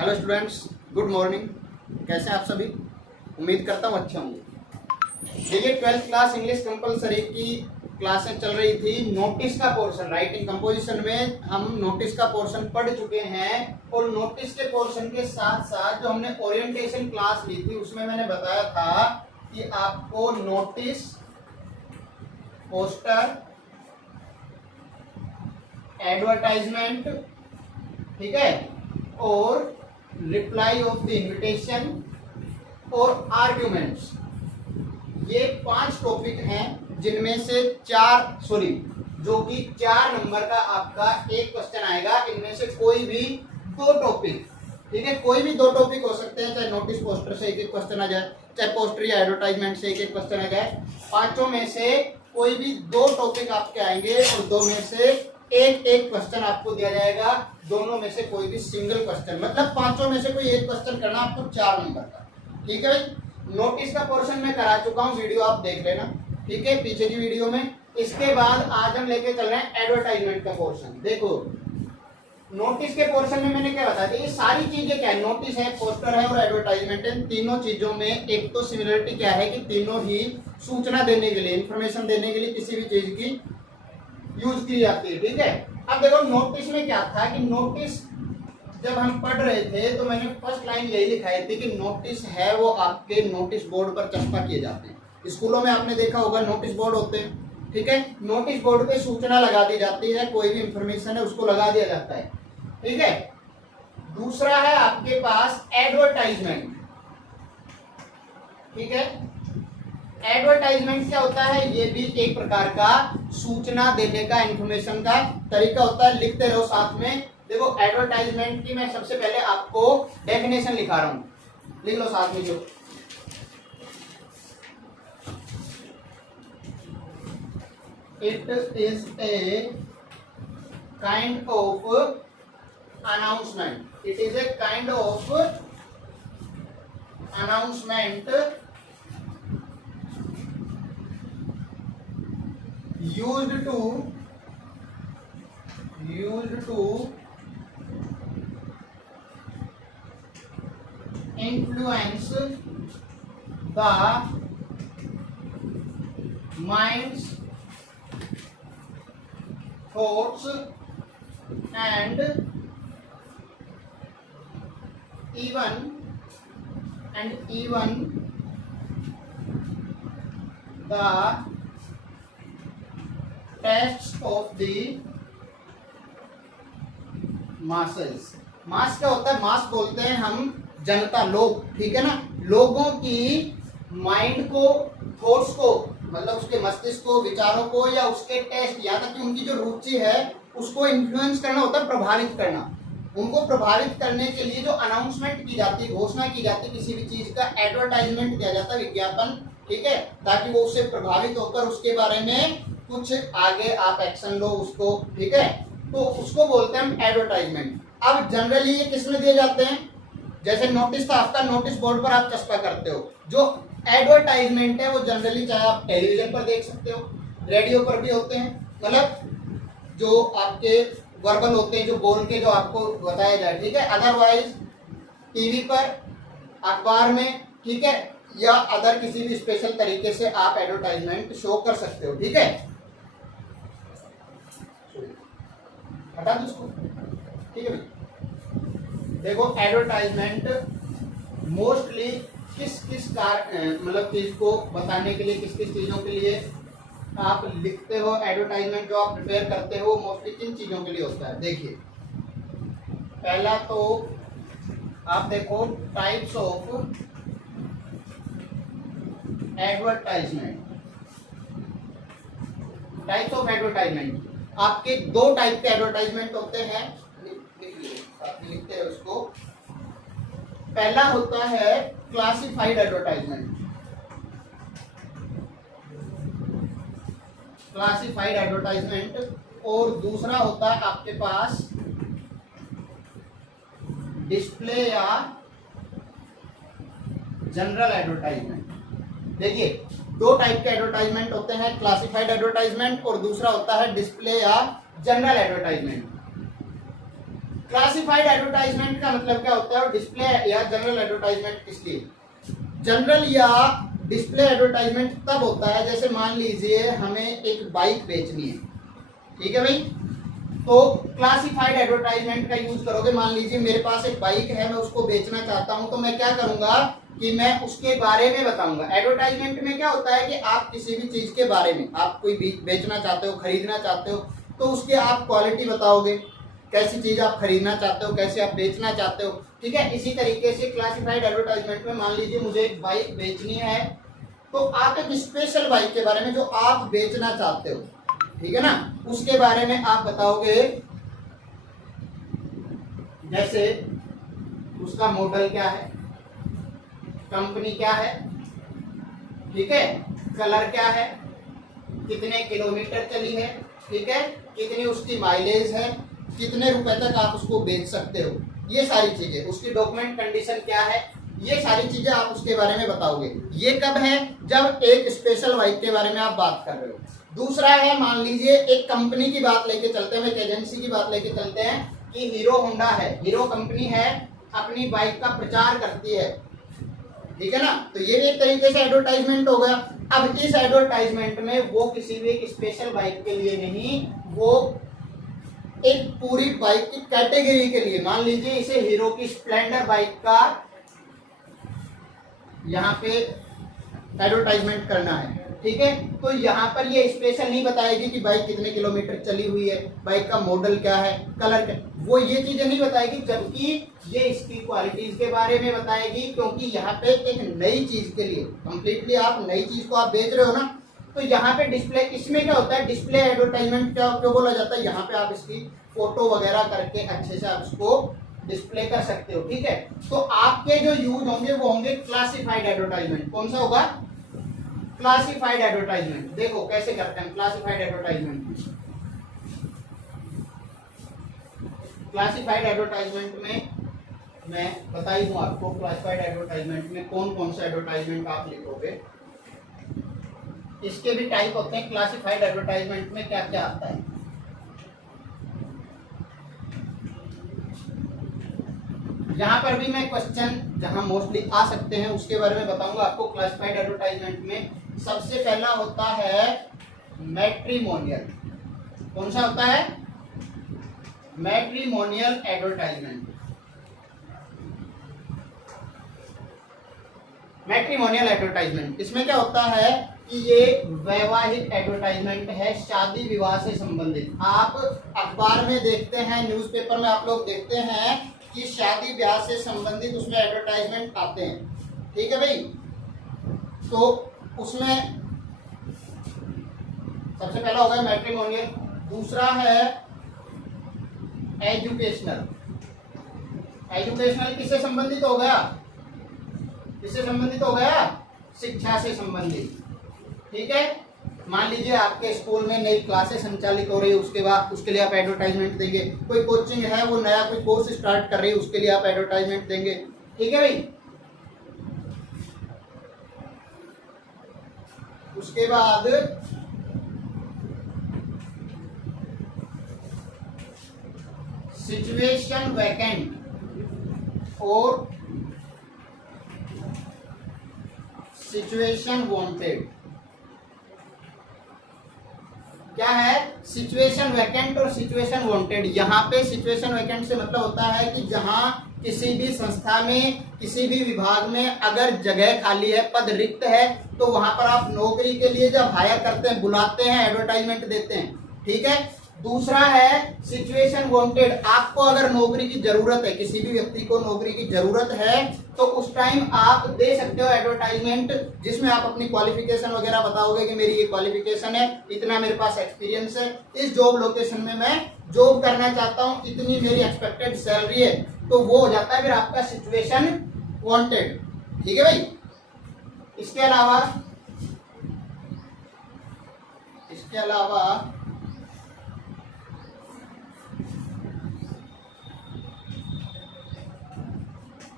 Hello students, good morning. कैसे हैं आप सभी? उम्मीद करता हूँ अच्छे होंगे। देखिए, 12th क्लास इंग्लिश कंपलसरी की क्लासें चल रही थी। नोटिस का पोर्शन, राइटिंग कंपोजिशन में हम नोटिस का पोर्शन पढ़ चुके हैं और नोटिस के पोर्शन के साथ साथ जो हमने ओरिएंटेशन क्लास ली थी उसमें मैंने बताया था कि आपको नोटिस, पोस्टर, एडवर्टाइजमेंट, ठीक है, और रिप्लाई ऑफ द इनविटेशन और आर्ग्यूमेंट्स, ये 5 टॉपिक हैं जिनमें से जो कि 4 नंबर का आपका एक क्वेश्चन आएगा। इनमें से कोई भी 2 टॉपिक, ठीक है, कोई भी 2 टॉपिक हो सकते हैं, चाहे नोटिस पोस्टर से एक क्वेश्चन आ जाए, चाहे पोस्टर या एडवर्टाइजमेंट से एक क्वेश्चन आ जाए। 5 में से कोई भी 2 टॉपिक आपके आएंगे और 2 में से एक क्वेश्चन आपको दिया जाएगा। दोनों में से कोई भी सिंगल क्वेश्चन, मतलब 5 में से कोई एक क्वेश्चन करना आपको 4 नंबर का, ठीक है भाई। नोटिस का पोर्शन मैं करा चुका हूँ, वीडियो आप देख लेना, ठीक है, पीछे की वीडियो में। इसके बाद आज हम लेके चल रहे हैं एडवर्टाइजमेंट का पोर्शन। देखो, नोटिस के पोर्शन में मैंने क्या बताया, ये सारी चीजें क्या है, नोटिस है, पोस्टर है और एडवर्टाइजमेंट है। तीनों चीजों में एक तो सिमिलरिटी क्या है कि तीनों ही सूचना देने के लिए, इंफॉर्मेशन देने के लिए किसी भी चीज की यूज की जाती है, ठीक है। अब देखो, नोटिस में क्या था कि नोटिस जब हम पढ़ रहे थे तो मैंने फर्स्ट लाइन यही लिखाई थी कि नोटिस है वो आपके नोटिस बोर्ड पर चस्पा किए जाते हैं। स्कूलों में आपने देखा होगा नोटिस बोर्ड होते हैं, ठीक है। नोटिस बोर्ड पे सूचना लगा दी जाती है, कोई भी इंफॉर्मेशन है उसको लगा दिया जाता है, ठीक है। दूसरा है आपके पास एडवर्टाइजमेंट, ठीक है। एडवर्टाइजमेंट क्या होता है, ये भी एक प्रकार का सूचना देने का, इंफॉर्मेशन का तरीका होता है। लिखते रहो साथ में। देखो, एडवर्टाइजमेंट की मैं सबसे पहले आपको डेफिनेशन लिखा रहा हूं, लिख लो साथ में। जो it is a kind of announcement, it is a kind of announcement used to influence the minds, thoughts and even the taste of the masses. Mass क्या होता है, मास बोलते हैं हम जनता, लोग, ठीक है ना। लोगों की माइंड को, थॉट्स को, मतलब उसके मस्तिष्क को, विचारों को, या उसके टेस्ट, या तक कि उनकी जो रुचि है उसको इन्फ्लुएंस करना होता है, प्रभावित करना। उनको प्रभावित करने के लिए जो अनाउंसमेंट की जाती है, घोषणा की जाती है किसी भी चीज का, एडवर्टाइजमेंट दिया जाता है, विज्ञापन, ठीक है, ताकि वो उससे प्रभावित होकर उसके बारे में कुछ आगे आप एक्शन लो उसको, ठीक है। तो उसको बोलते हैं हम एडवर्टाइजमेंट। अब जनरली ये किस में दिए जाते हैं, जैसे नोटिस था आपका, नोटिस बोर्ड पर आप चस्पा करते हो। जो एडवर्टाइजमेंट है वो जनरली चाहे आप टेलीविजन पर देख सकते हो, रेडियो पर भी होते हैं, मतलब जो आपके वर्बल होते हैं, जो बोल के जो आपको बताया जाए, ठीक है। अदरवाइज टीवी पर, अखबार में, ठीक है, या अदर किसी भी स्पेशल तरीके से आप एडवर्टाइजमेंट शो कर सकते हो, ठीक है। हटा दो इसको, ठीक है भाई। देखो, एडवर्टाइजमेंट मोस्टली किस मतलब चीज को बताने के लिए, किस चीजों के लिए आप लिखते हो, एडवर्टाइजमेंट जो आप प्रिपेयर करते हो मोस्टली किन चीजों के लिए होता है। देखिए, पहला तो आप देखो types of advertisement. Types of advertisement, आपके 2 टाइप के एडवर्टाइजमेंट होते हैं, लिखते हैं उसको। पहला होता है क्लासिफाइड एडवर्टाइजमेंट, क्लासिफाइड एडवर्टाइजमेंट, और दूसरा होता है आपके पास डिस्प्ले या जनरल एडवर्टाइजमेंट। देखिए, 2 टाइप के एडवर्टाइजमेंट होते हैं, क्लासिफाइड एडवर्टाइजमेंट और दूसरा होता है डिस्प्ले या जनरल एडवर्टाइजमेंट। क्लासिफाइड एडवर्टाइजमेंट का मतलब क्या होता है, डिस्प्ले या जनरल एडवर्टाइजमेंट किस लिए? जनरल या डिस्प्ले एडवर्टाइजमेंट तब होता है जैसे मान लीजिए हमें एक बाइक बेचनी है, ठीक है भाई, तो क्लासिफाइड एडवर्टाइजमेंट का यूज करोगे। मान लीजिए मेरे पास एक बाइक है, मैं उसको बेचना चाहता हूं, तो मैं क्या करूंगा कि मैं उसके बारे में बताऊंगा। एडवर्टाइजमेंट में क्या होता है कि आप किसी भी चीज के बारे में, आप कोई बेचना चाहते हो, खरीदना चाहते हो, तो उसके आप क्वालिटी बताओगे, कैसी चीज आप खरीदना चाहते हो, कैसे आप बेचना चाहते हो, ठीक है। इसी तरीके से क्लासिफाइड एडवर्टाइजमेंट में मान लीजिए मुझे एक बाइक बेचनी है, तो आप एक स्पेशल बाइक के बारे में जो आप बेचना चाहते हो, ठीक है ना, उसके बारे में आप बताओगे, जैसे उसका मॉडल क्या है, कंपनी क्या है, ठीक है, कलर क्या है, कितने किलोमीटर चली है, ठीक है, कितनी उसकी माइलेज है, कितने रुपए तक आप उसको बेच सकते हो, ये सारी चीजें, उसकी डॉक्यूमेंट कंडीशन क्या है, ये सारी चीजें आप उसके बारे में बताओगे। ये कब है? जब एक स्पेशल बाइक के बारे में आप बात कर रहे हो। दूसरा है, मान लीजिए एक कंपनी की बात लेके चलते हैं, एक एजेंसी की बात लेके चलते हैं कि हीरो होंडा है, हीरो कंपनी है, अपनी बाइक का प्रचार करती है, ठीक है ना, तो ये भी एक तरीके से एडवर्टाइजमेंट हो गया। अब इस एडवर्टाइजमेंट में वो किसी भी एक स्पेशल बाइक के लिए नहीं, वो एक पूरी बाइक की कैटेगरी के लिए, मान लीजिए इसे हीरो की स्प्लेंडर बाइक का यहाँ पे एडवर्टाइजमेंट करना है, ठीक है, तो यहाँ पर ये स्पेशल नहीं बताएगी कि बाइक कितने किलोमीटर चली हुई है, बाइक का मॉडल क्या है, कलर क्या, वो ये चीजें नहीं बताएगी, जबकि ये इसकी क्वालिटीज के बारे में बताएगी, क्योंकि यहाँ पे एक नई चीज के लिए, कंप्लीटली आप नई चीज को आप बेच रहे हो ना, तो यहाँ पे डिस्प्ले, इसमें क्या होता है, डिस्प्ले एडवर्टाइजमेंट क्या क्यों बोला जाता है, यहाँ पे आप इसकी फोटो वगैरह करके अच्छे से आप इसको डिस्प्ले कर सकते हो, ठीक है। तो आपके जो यूज होंगे वो होंगे क्लासिफाइड एडवर्टाइजमेंट। कौन सा होगा? Classified advertisement. देखो कैसे करते हैं क्लासिफाइड एडवर्टाइजमेंट। क्लासिफाइड एडवर्टाइजमेंट में मैं बता ही दूं आपको, क्लासिफाइड एडवर्टाइजमेंट में कौन कौन सा एडवर्टाइजमेंट आप लिखोगे, इसके भी टाइप होते हैं। क्लासिफाइड एडवर्टाइजमेंट में क्या क्या आता है, यहाँ पर भी मैं क्वेश्चन जहां मोस्टली आ सकते हैं उसके बारे में बताऊंगा आपको। क्लासिफाइड एडवर्टाइजमेंट में सबसे पहला होता है मैट्रिमोनियल। कौन सा होता है? Matrimonial advertisement. मैट्रिमोनियल एडवर्टाइजमेंट, इसमें क्या होता है कि ये वैवाहिक एडवर्टाइजमेंट है, शादी विवाह से संबंधित। आप अखबार में देखते हैं, न्यूज़पेपर में आप लोग देखते हैं कि शादी ब्याह से संबंधित उसमें एडवर्टाइजमेंट आते हैं, ठीक है भाई। तो उसमें सबसे पहला होगा मैट्रिमोनियल। दूसरा है एजुकेशनल। एजुकेशनल किससे संबंधित हो गया? किससे संबंधित हो गया? शिक्षा से संबंधित, ठीक है। मान लीजिए आपके स्कूल में नई क्लासेस संचालित हो रही है, उसके बाद उसके लिए आप एडवर्टाइजमेंट देंगे। कोई कोचिंग है वो नया कोई कोर्स स्टार्ट कर रही है, उसके लिए आप एडवर्टाइजमेंट देंगे, ठीक है भाई। उसके बाद सिचुएशन वैकेंट और सिचुएशन वांटेड। क्या है? सिचुएशन वैकेंट और सिचुएशन वांटेड। यहाँ पे सिचुएशन वैकेंट से मतलब होता है कि जहाँ किसी भी संस्था में, किसी भी विभाग में अगर जगह खाली है, पद रिक्त है, तो वहां पर आप नौकरी के लिए जब हायर करते हैं, बुलाते हैं, एडवर्टाइजमेंट देते हैं, ठीक है। दूसरा है सिचुएशन वांटेड। आपको अगर नौकरी की जरूरत है, किसी भी व्यक्ति को नौकरी की जरूरत है, तो उस टाइम आप दे सकते हो एडवर्टाइजमेंट, जिसमें आप अपनी क्वालिफिकेशन वगैरह बताओगे कि मेरी ये क्वालिफिकेशन है, इतना मेरे पास एक्सपीरियंस है, इस जॉब लोकेशन में मैं जॉब करना चाहता हूँ, इतनी मेरी एक्सपेक्टेड सैलरी है, तो वो हो जाता है फिर आपका सिचुएशन वांटेड, ठीक है भाई। इसके अलावा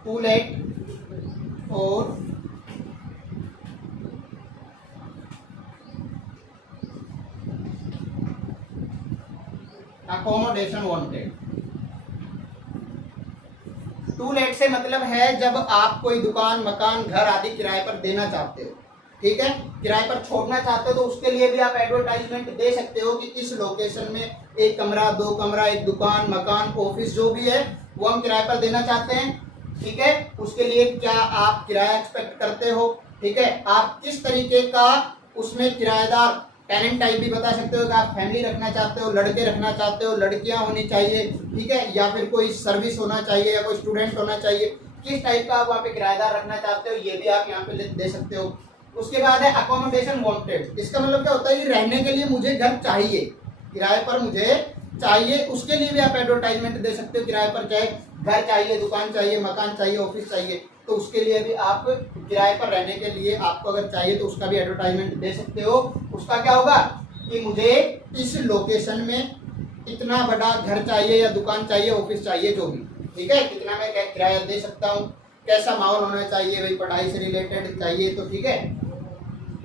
टू लेट और अकोमोडेशन वांटेड। टू लेट से मतलब है जब आप कोई दुकान, मकान, घर आदि किराए पर देना चाहते हो, ठीक है, किराए पर छोड़ना चाहते हो, तो उसके लिए भी आप एडवर्टाइजमेंट दे सकते हो कि इस लोकेशन में एक कमरा, दो कमरा, एक दुकान, मकान, ऑफिस जो भी है वो हम किराए पर देना चाहते हैं, ठीक है। उसके लिए क्या आप किराया एक्सपेक्ट करते हो, ठीक है, आप किस तरीके का उसमें किराएदार टेनेंट टाइप भी बता सकते हो कि आप फैमिली रखना चाहते हो, लड़के रखना चाहते हो, लड़कियां होनी चाहिए, ठीक है, या फिर कोई सर्विस होना चाहिए या कोई स्टूडेंट होना चाहिए, किस टाइप का आप वहाँ पे किराएदार रखना चाहते हो, ये भी आप यहाँ पे दे सकते हो। उसके बाद है अकोमोडेशन वांटेड। इसका मतलब क्या होता है कि रहने के लिए मुझे घर चाहिए, किराए पर मुझे चाहिए, उसके लिए भी आप एडवर्टाइजमेंट दे सकते हो किराए पर, चाहे घर चाहिए, दुकान चाहिए, मकान चाहिए, ऑफिस चाहिए, तो उसके लिए भी आप किराए पर रहने के लिए आपको अगर चाहिए तो उसका भी एडवर्टाइजमेंट दे सकते हो। उसका क्या होगा कि मुझे इस लोकेशन में इतना बड़ा घर चाहिए या दुकान चाहिए, ऑफिस चाहिए, जो भी, ठीक है, कितना मैं किराया दे सकता हूँ, कैसा माहौल होना चाहिए, भाई पढ़ाई से रिलेटेड चाहिए तो, ठीक है।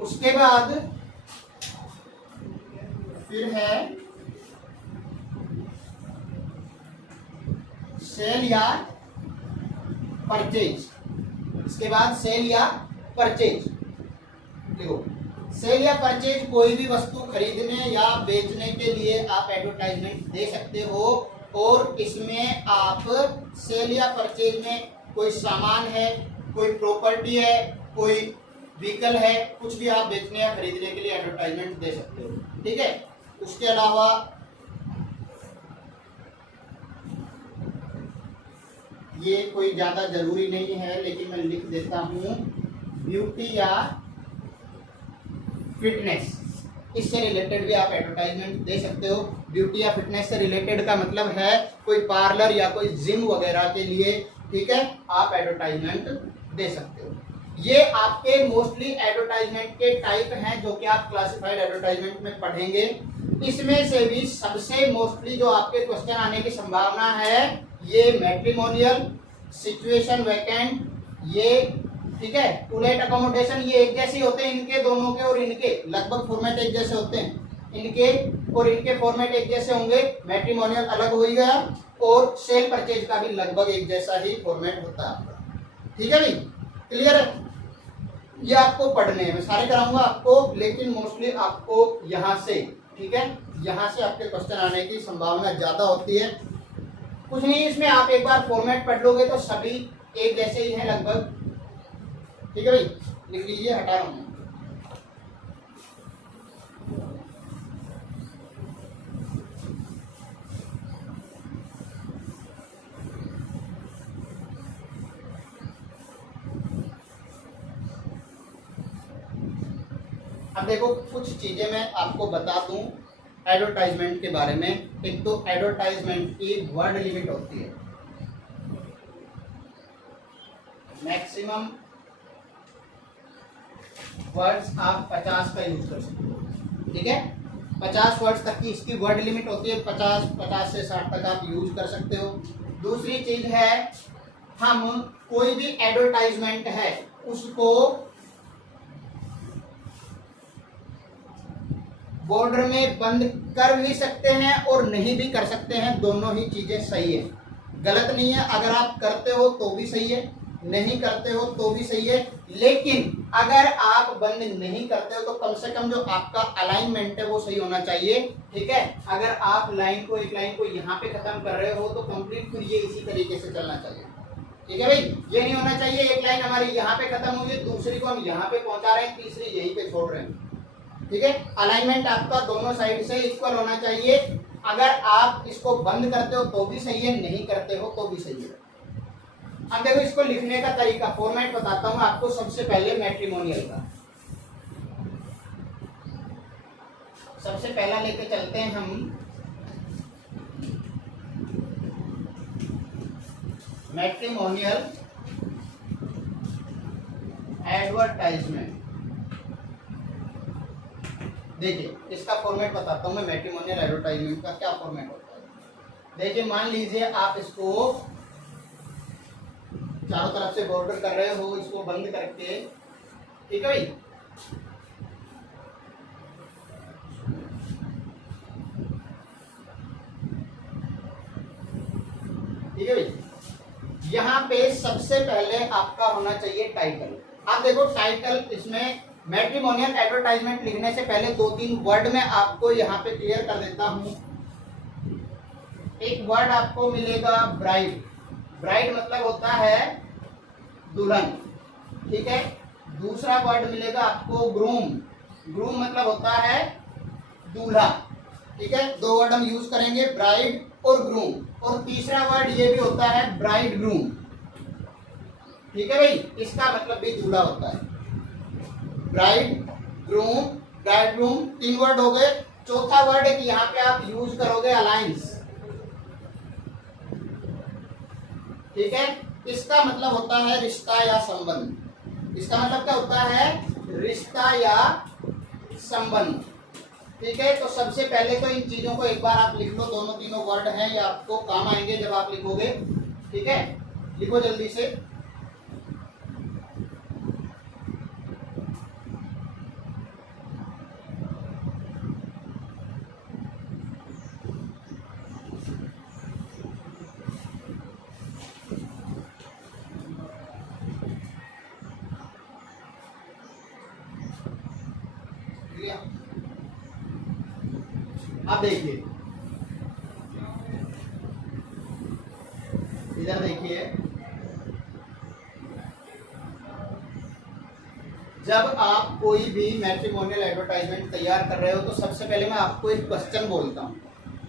उसके बाद फिर है सेल या परचेज। इसके बाद सेल या परचेज, देखो सेल या परचेज कोई भी वस्तु खरीदने या बेचने के लिए आप एडवर्टाइजमेंट दे सकते हो, और इसमें आप सेल या परचेज में कोई सामान है, कोई प्रॉपर्टी है, कोई व्हीकल है, कुछ भी आप बेचने या खरीदने के लिए एडवर्टाइजमेंट दे सकते हो, ठीक है। उसके अलावा ये कोई ज्यादा जरूरी नहीं है लेकिन मैं लिख देता हूं, ब्यूटी या फिटनेस, इससे रिलेटेड भी आप एडवर्टाइजमेंट दे सकते हो। ब्यूटी या फिटनेस से रिलेटेड का मतलब है कोई पार्लर या कोई जिम वगैरह के लिए, ठीक है, आप एडवर्टाइजमेंट दे सकते हो। ये आपके मोस्टली एडवर्टाइजमेंट के टाइप हैं जो कि आप क्लासिफाइड एडवर्टाइजमेंट में पढ़ेंगे। इसमें से भी सबसे मोस्टली जो आपके क्वेश्चन आने की संभावना है ये मैट्रिमोनियल, सिचुएशन वैकेंट, ये, ठीक है, टू लेट अकोमोडेशन, ये एक जैसे होते हैं, इनके दोनों के और इनके लगभग फॉर्मेट एक जैसे होते हैं, इनके और इनके फॉर्मेट एक जैसे होंगे। मैट्रिमोनियल अलग हो गया, और सेल परचेज का भी लगभग एक जैसा ही फॉर्मेट होता है, ठीक है भाई, क्लियर है। ये आपको पढ़ने हैं, मैं सारे कराऊंगा आपको, लेकिन मोस्टली आपको यहाँ से, ठीक है, यहाँ से आपके क्वेश्चन आने की संभावना ज्यादा होती है। कुछ नहीं, इसमें आप एक बार फॉर्मेट पढ़ लोगे तो सभी एक जैसे ही हैं लगभग, ठीक है भाई, लिख लीजिए, हटा रहा हूं। अब देखो कुछ चीजें मैं आपको बता दूं एडवर्टाइजमेंट के बारे में। एक तो एडवर्टाइजमेंट की वर्ड लिमिट होती है, मैक्सिमम वर्ड्स आप 50 का यूज कर सकते हो, ठीक है, 50 वर्ड्स तक की इसकी वर्ड लिमिट होती है, 50 से 60 तक आप यूज कर सकते हो। दूसरी चीज है, हम कोई भी एडवर्टाइजमेंट है उसको बॉर्डर में बंद कर भी सकते हैं और नहीं भी कर सकते हैं, दोनों ही चीजें सही है, गलत नहीं है। अगर आप करते हो तो भी सही है, नहीं करते हो तो भी सही है, लेकिन अगर आप बंद नहीं करते हो तो कम से कम जो आपका अलाइनमेंट है वो सही होना चाहिए, ठीक है। अगर आप लाइन को, एक लाइन को यहाँ पे खत्म कर रहे हो तो कंप्लीट फिर ये इसी तरीके से चलना चाहिए, ठीक है भाई। ये नहीं होना चाहिए एक लाइन हमारी यहाँ पे खत्म हुई है, दूसरी को हम यहाँ पे पहुंचा रहे हैं, तीसरी यहीं पे छोड़ रहे हैं, ठीक है। अलाइनमेंट आपका दोनों साइड से इक्वल होना चाहिए। अगर आप इसको बंद करते हो तो भी सही है, नहीं करते हो तो भी सही है। अब देखो इसको लिखने का तरीका, फॉर्मेट बताता हूं आपको। सबसे पहले मैट्रिमोनियल का, सबसे पहला लेके चलते हैं हम मैट्रिमोनियल एडवर्टाइजमेंट। देखिए इसका फॉर्मेट बताता हूं मैं, मैट्रिमोनियल एडवर्टाइजमेंट का क्या फॉर्मेट होता है। देखिए मान लीजिए आप इसको चारों तरफ से बॉर्डर कर रहे हो, इसको बंद करके, ठीक है भाई, ठीक है भाई, यहाँ पे सबसे पहले आपका होना चाहिए टाइटल। आप देखो टाइटल, इसमें मैट्रिमोनियल एडवर्टाइजमेंट लिखने से पहले 2-3 वर्ड में आपको यहाँ पे क्लियर कर देता हूँ। एक वर्ड आपको मिलेगा ब्राइड। ब्राइड मतलब होता है दुल्हन, ठीक है। दूसरा वर्ड मिलेगा आपको ग्रूम। ग्रूम मतलब होता है दूल्हा, ठीक है। 2 वर्ड हम यूज करेंगे, ब्राइड और ग्रूम। और तीसरा वर्ड ये भी होता है ब्राइड ग्रूम, ठीक है भाई। इसका मतलब भी दूल्हा होता है। Bride groom, bride groom, 3 word हो गए। चौथा वर्ड है कि यहाँ पे आप यूज करोगे अलायंस, ठीक है। इसका मतलब होता है रिश्ता या संबंध। इसका मतलब क्या होता है? रिश्ता या संबंध, ठीक है। तो सबसे पहले तो इन चीजों को एक बार आप लिख लो। दोनों तीनों वर्ड हैं, ये आपको काम आएंगे जब आप लिखोगे, ठीक है। लिखो जल्दी से। अब देखिए, इधर देखिए, जब आप कोई भी मैट्रिमोनियल एडवर्टाइजमेंट तैयार कर रहे हो तो सबसे पहले मैं आपको एक क्वेश्चन बोलता हूँ,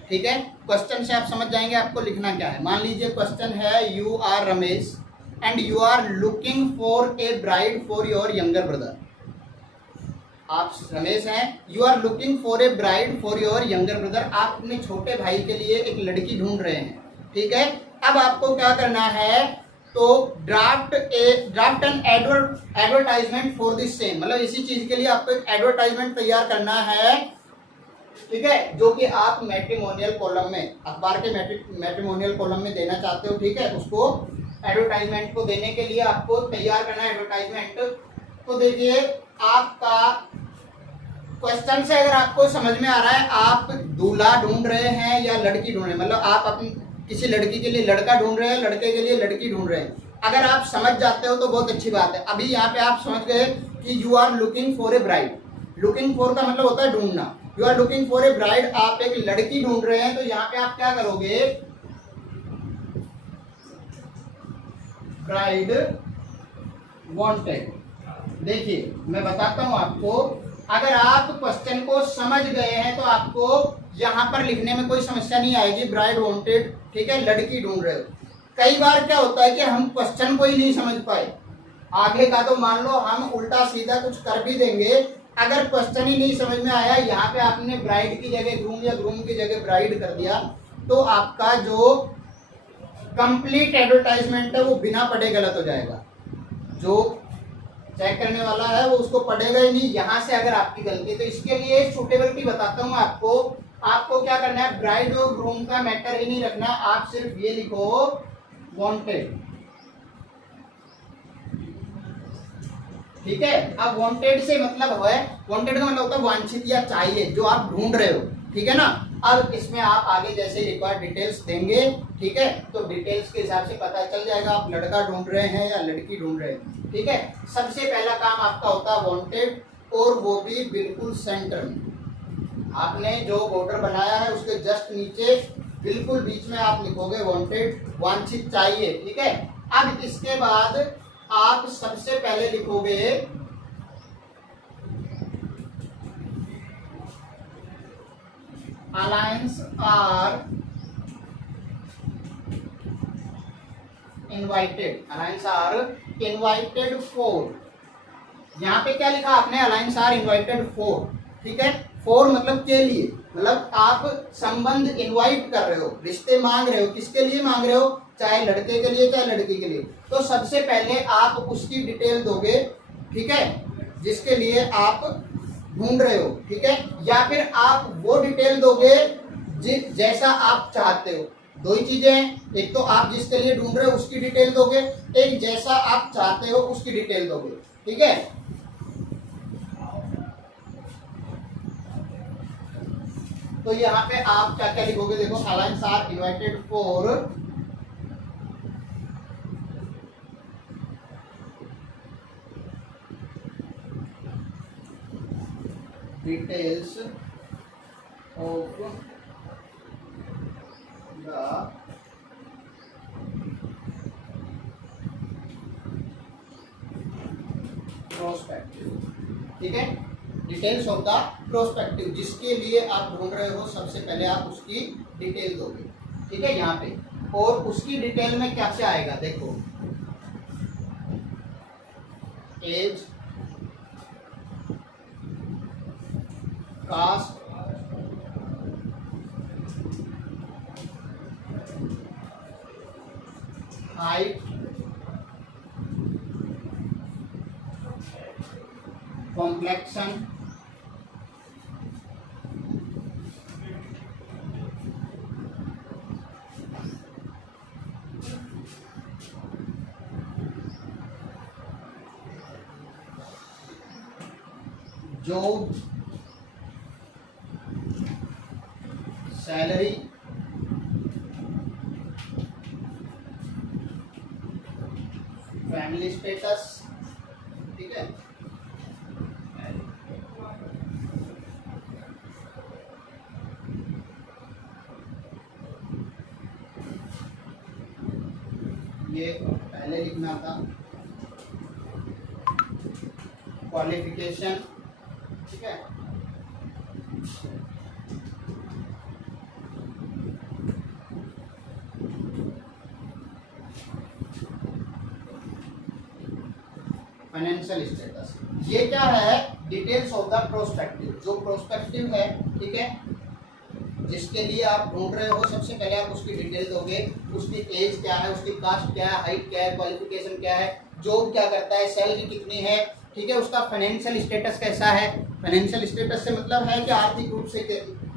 ठीक है। क्वेश्चन से आप समझ जाएंगे आपको लिखना क्या है। मान लीजिए क्वेश्चन है, you are Ramesh and you are looking for a bride for your younger brother. आप रमेश हैं, you are looking for a bride for your younger brother. आप अपने छोटे भाई के लिए एक लड़की ढूंढ रहे हैं, ठीक है। अब आपको क्या करना है? तो draft an advertisement for this same, मतलब इसी चीज के लिए आपको एक एडवर्टाइजमेंट तैयार करना है, ठीक है, जो कि आप मैट्रिमोनियल कॉलम में, अखबार के मैट्रिमोनियल कॉलम में देना चाहते हो, ठीक है। उसको एडवर्टाइजमेंट को देने के लिए आपको तैयार करना है एडवर्टाइजमेंट। तो देखिए, आपका क्वेश्चन से अगर आपको समझ में आ रहा है, आप दूल्हा ढूंढ रहे हैं या लड़की ढूंढ रहे हैं, मतलब आप अपनी किसी लड़की के लिए लड़का ढूंढ रहे हैं, लड़के के लिए लड़की ढूंढ रहे हैं। अगर आप समझ जाते हो तो बहुत अच्छी बात है। अभी यहाँ पे आप समझ गए कि you are looking for a bride. Looking for का मतलब होता है ढूंढना। You are looking for a bride, आप एक लड़की ढूंढ रहे हैं, तो यहाँ पे आप क्या करोगे? Bride wanted. देखिए मैं बताता हूं आपको, अगर आप क्वेश्चन को समझ गए हैं तो आपको यहां पर लिखने में कोई समस्या नहीं आएगी। ब्राइड वांटेड, ठीक है, लड़की ढूंढ रहे हो। कई बार क्या होता है कि हम क्वेश्चन को ही नहीं समझ पाए, आगे का तो मान लो हम उल्टा सीधा कुछ कर भी देंगे। अगर क्वेश्चन ही नहीं समझ में आया, यहाँ पे आपने ब्राइड की जगह ग्रूम या ग्रूम की जगह ब्राइड कर दिया, तो आपका जो कंप्लीट एडवर्टाइजमेंट है वो बिना पढ़े गलत हो जाएगा। जो चेक करने वाला है वो उसको पढ़ेगा ही नहीं। यहाँ से अगर आपकी गलती, तो इसके लिए सुटेबिलिटी बताता हूँ आपको। आपको क्या करना है? ब्राइड और ग्रूम का मैटर ही नहीं रखना, आप सिर्फ ये लिखो वांटेड, ठीक है। अब वांटेड से मतलब है, वांटेड का मतलब होता है वांछित या चाहिए, जो आप ढूंढ रहे हो, ठीक है ना। अब इसमें आप आगे जैसे रिक्वायर्ड डिटेल्स देंगे, ठीक है, तो डिटेल्स के हिसाब से पता चल जाएगा आप लड़का ढूंढ रहे हैं या लड़की ढूंढ रहे हैं, ठीक है। सबसे पहला काम आपका होता है वांटेड, और वो भी बिल्कुल सेंटर में। आपने जो बॉर्डर बनाया है उसके जस्ट नीचे बिल्कुल बीच में आप लिखोगे वांटेड, वांछित चाहिए, ठीक है। अब इसके बाद आप सबसे पहले लिखोगे alliance are invited, alliance are invited for. यहाँ पे क्या लिखा आपने? अलायंस आर इनवाइटेड फॉर, ठीक है। फॉर मतलब के लिए, मतलब आप संबंध इनवाइट कर रहे हो, रिश्ते मांग रहे हो। किसके लिए मांग रहे हो? चाहे लड़के के लिए चाहे लड़की के लिए। तो सबसे पहले आप उसकी डिटेल दोगे, ठीक है, जिसके लिए आप ढूंढ रहे हो, ठीक है। या फिर आप वो डिटेल दोगे जैसा आप चाहते हो। दो ही चीजें हैं, एक तो आप जिसके लिए ढूंढ रहे हो उसकी डिटेल दोगे, एक जैसा आप चाहते हो उसकी डिटेल दोगे, ठीक है। तो यहाँ पे आप क्या क्या लिखोगे? देखो, alliance are invited for details of the prospective. ठीक है, डिटेल्स ऑफ द प्रोस्पेक्टिव, जिसके लिए आप ढूंढ रहे हो सबसे पहले आप उसकी डिटेल दोगे। ठीक है, यहाँ पे और उसकी डिटेल में क्या क्या आएगा देखो, age, caste, height, complexion, job, salary, family status. ठीक है, ये पहले लिखना था, क्वालिफिकेशन। ठीक है, फाइनेंशियल स्टेटस। ये क्या है, डिटेल्स ऑफ द प्रोस्पेक्टिव, जो प्रोस्पेक्टिव है। ठीक है, जिसके लिए आप ढूंढ रहे हो सबसे पहले आप उसकी डिटेल दोगे, उसकी एज क्या है, उसकी कास्ट क्या है, हाइट क्या है, क्वालिफिकेशन क्या है, जॉब क्या करता है, सैलरी कितनी है। ठीक है, उसका फाइनेंशियल स्टेटस कैसा है, फाइनेंशियल स्टेटस से मतलब है कि आर्थिक रूप से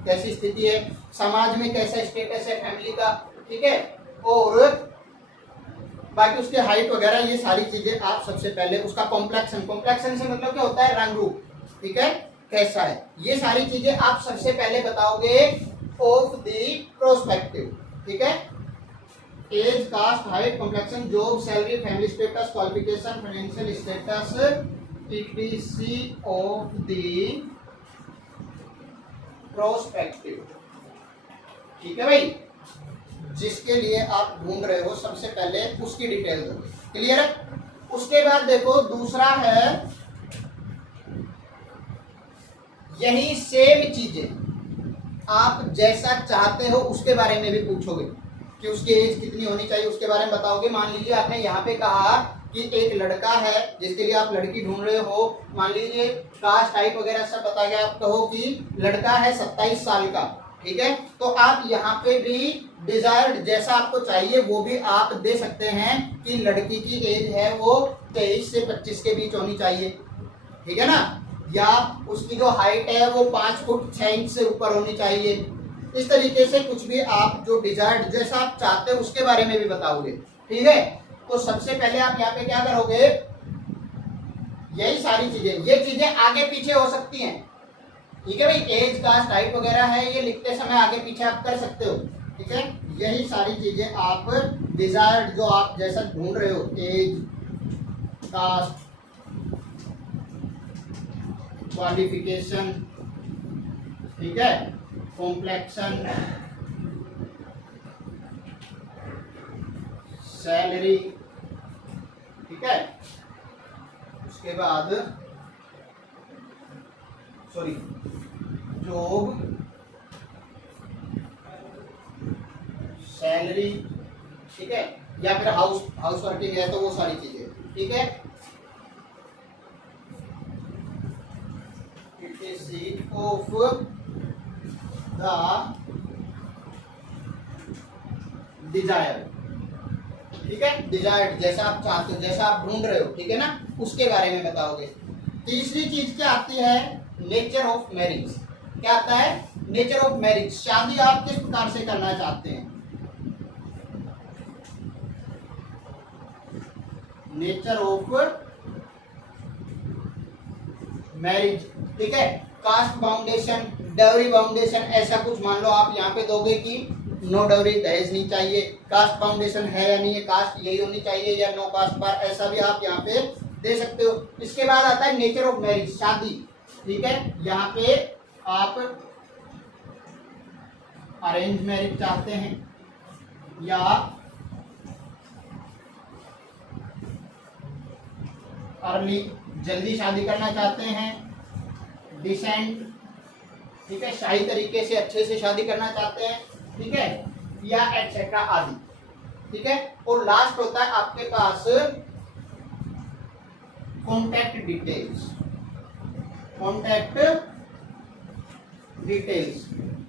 कैसी स्थिति है, समाज में कैसा स्टेटस है फैमिली का। ठीक है, और बाकी उसके हाइट वगैरह, ये सारी चीजें आप सबसे पहले, उसका कॉम्प्लेक्शन, कॉम्प्लेक्शन से मतलब क्या होता है, रंग रूप। ठीक है, कैसा है, ये सारी चीजें आप सबसे पहले बताओगे ऑफ द प्रोस्पेक्टिव। ठीक है, age, caste, height, complexion, job, salary, family status, qualification, financial status, etc of the prospective. ठीक है भाई, जिसके लिए आप ढूंढ रहे हो सबसे पहले उसकी डिटेल दो। क्लियर है, उसके बाद देखो दूसरा है, यही सेम चीजें आप जैसा चाहते हो उसके बारे में भी पूछोगे कि उसकी एज कितनी होनी चाहिए, उसके बारे में बताओगे। मान लीजिए आपने यहाँ पे कहा कि एक लड़का है जिसके लिए आप लड़की ढूंढ रहे हो, मान लीजिए कास्ट, हाइट वगैरह सब बता के आप कहो कि लड़का है 27 साल का। ठीक है, तो आप यहाँ पे भी डिजायर्ड जैसा आपको चाहिए वो भी आप दे सकते हैं कि लड़की की एज है वो 23 से 25 के बीच होनी चाहिए। ठीक है ना, या उसकी जो हाइट है वो 5 फुट 6 इंच से ऊपर होनी चाहिए। इस तरीके से कुछ भी आप जो डिजायर्ड जैसा आप चाहते हो उसके बारे में भी बताओगे। ठीक है, तो सबसे पहले आप यहाँ पे क्या करोगे, यही सारी चीजें, ये चीजें आगे पीछे हो सकती हैं। ठीक है भाई, एज, कास्ट, हाइट वगैरह है, ये लिखते समय आगे पीछे आप कर सकते हो। ठीक है, यही सारी चीजें आप डिजायर्ड जो आप जैसा ढूंढ रहे हो, एज, कास्ट, क्वालिफिकेशन, ठीक है, कॉम्प्लेक्शन, सैलरी। ठीक है, उसके बाद सॉरी जॉब, सैलरी। ठीक है, या फिर हाउस वर्किंग है तो वो सारी चीजें। ठीक है, ऑफ द डिजायर। ठीक है, डिजायर्ड जैसा आप चाहते हो, जैसा आप ढूंढ रहे हो। ठीक है ना, उसके बारे में बताओगे। तीसरी चीज क्या आती है, नेचर ऑफ मैरिज। क्या आता है, नेचर ऑफ मैरिज, शादी आप किस प्रकार से करना चाहते हैं, नेचर ऑफ मैरिज। ठीक है, कास्ट बाउंडेशन, डाउरी बाउंडेशन, ऐसा कुछ मान लो आप यहाँ पे दोगे कि नो डाउरी, दहेज नहीं चाहिए। कास्ट बाउंडेशन है या नहीं है, कास्ट यही होनी चाहिए या नो कास्ट बार, ऐसा भी आप यहाँ पे दे सकते हो। इसके बाद आता है नेचर ऑफ मैरिज, शादी। ठीक है, यहाँ पे आप अरेंज मैरिज चाहते हैं या अर्ली जल्दी शादी करना चाहते हैं, डिसेंट, ठीक है, शाही तरीके से अच्छे से शादी करना चाहते हैं, ठीक है, या एटसेट्रा आदि, ठीक है। और लास्ट होता है आपके पास कॉन्टैक्ट डिटेल्स। कॉन्टैक्ट डिटेल्स,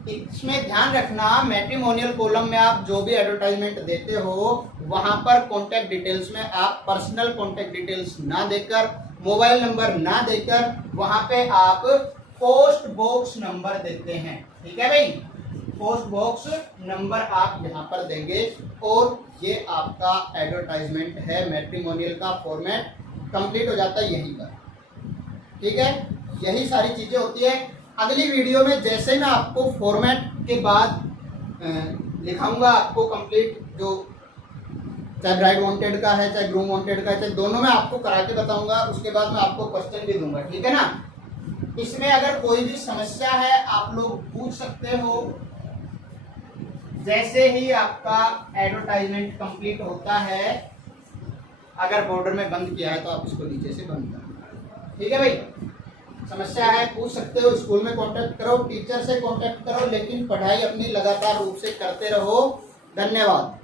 इसमें ध्यान रखना मैट्रिमोनियल कॉलम में आप जो भी एडवर्टाइजमेंट देते हो वहां पर कॉन्टैक्ट डिटेल्स में आप पर्सनल कॉन्टैक्ट डिटेल्स ना देकर, मोबाइल नंबर ना देकर, वहां पे आप पोस्ट बॉक्स नंबर देते हैं, ठीक है भाई, पोस्ट बॉक्स नंबर आप यहाँ पर देंगे और ये आपका एडवर्टाइजमेंट है मैट्रिमोनियल का फॉर्मेट कंप्लीट हो जाता है यहीं पर, ठीक है। यही सारी चीजें होती है। अगली वीडियो में जैसे मैं आपको फॉर्मेट के बाद दिखाऊंगा आपको कंप्लीट, जो चाहे ब्राइड वांटेड का है चाहे ग्रूम वांटेड का है, चाहे दोनों में आपको करा के बताऊंगा, उसके बाद मैं आपको क्वेश्चन भी दूंगा, ठीक है ना। इसमें अगर कोई भी समस्या है आप लोग पूछ सकते हो। जैसे ही आपका एडवर्टाइजमेंट कंप्लीट होता है, अगर बॉर्डर में बंद किया है तो आप इसको नीचे से बंद कर, ठीक है भाई। समस्या है पूछ सकते हो, स्कूल में कांटेक्ट करो, टीचर से कांटेक्ट करो, लेकिन पढ़ाई अपनी लगातार रूप से करते रहो। धन्यवाद।